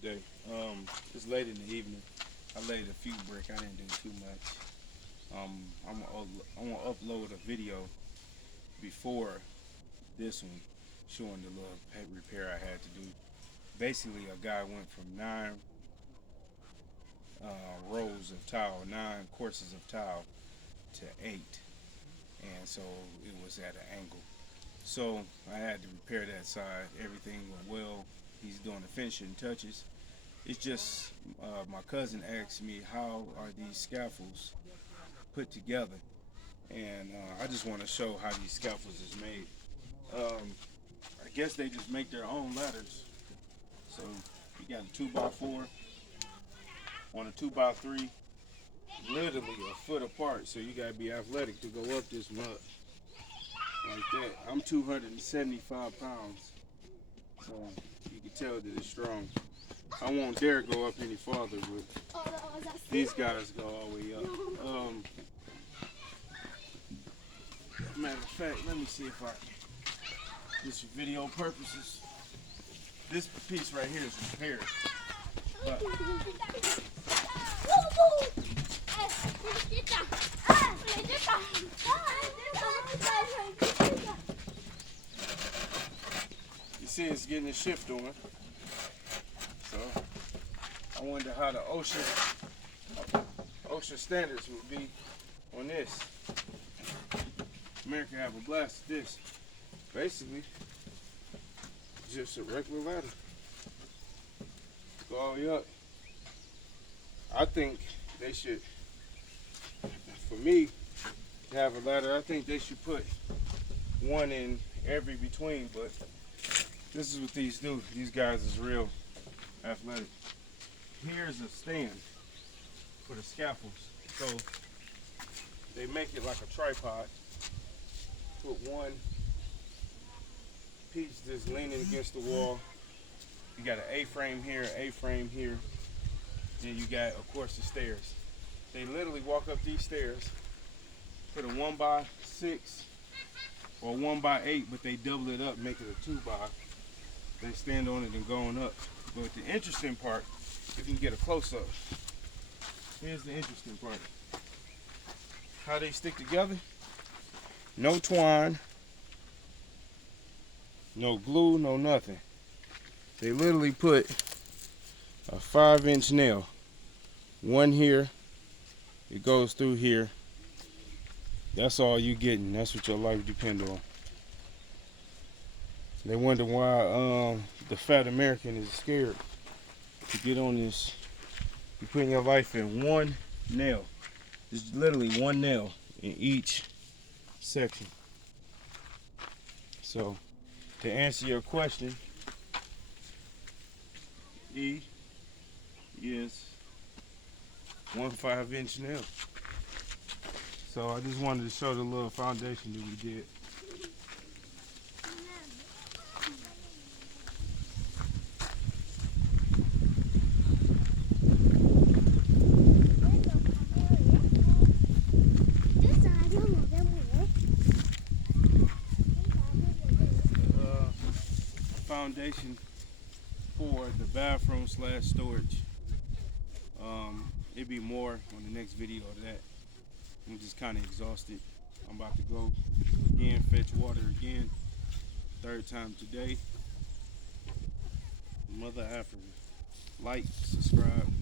today. It's late in the evening. I laid a few brick. I didn't do too much. I'm gonna upload a video before this one showing the little pet repair I had to do. Basically, a guy went from 9 rows of tile, 9 courses of tile to 8, and so it was at an angle. So I had to repair that side. Everything went well. He's doing the finishing touches. It's just my cousin asked me how are these scaffolds put together, and I just want to show how these scaffolds is made. I guess they just make their own ladders. So you got a 2x4 on a 2x3, literally a foot apart. So you gotta be athletic to go up this mud like that. I'm 275 pounds, so you can tell that it's strong. I won't dare go up any farther, but these guys go all the way up. Matter of fact, let me see if I can, just for video purposes, this piece right here is repaired. But you see it's getting a shift on. So I wonder how the OSHA standards would be on this. America have a blast at this. Basically, just a regular ladder. Go all the way up. I think they should, for me to have a ladder, I think they should put one in every between, but this is what these do. These guys is real athletic. Here's a stand for the scaffolds. So they make it like a tripod. Put one piece that's leaning against the wall. You got an A-frame here, A-frame here. Then you got, of course, the stairs. They literally walk up these stairs, put a 1x6 or 1x8, but they double it up, make it a 2x. They stand on it and going up. But the interesting part, if you can get a close-up, here's the interesting part. How they stick together. No twine, no glue, no nothing. They literally put a 5-inch nail. One here, it goes through here. That's all you getting. That's what your life depends on. They wonder why the fat American is scared to get on this. You're putting your life in one nail. There's literally one nail in each section. So to answer your question, E is 1 5-inch nail. So I just wanted to show the little foundation that we did. Foundation for the bathroom / storage. It'll be more on the next video of that. I'm just kind of exhausted. I'm about to go again, fetch water again. 3rd time today. Mother Africa. Like, subscribe.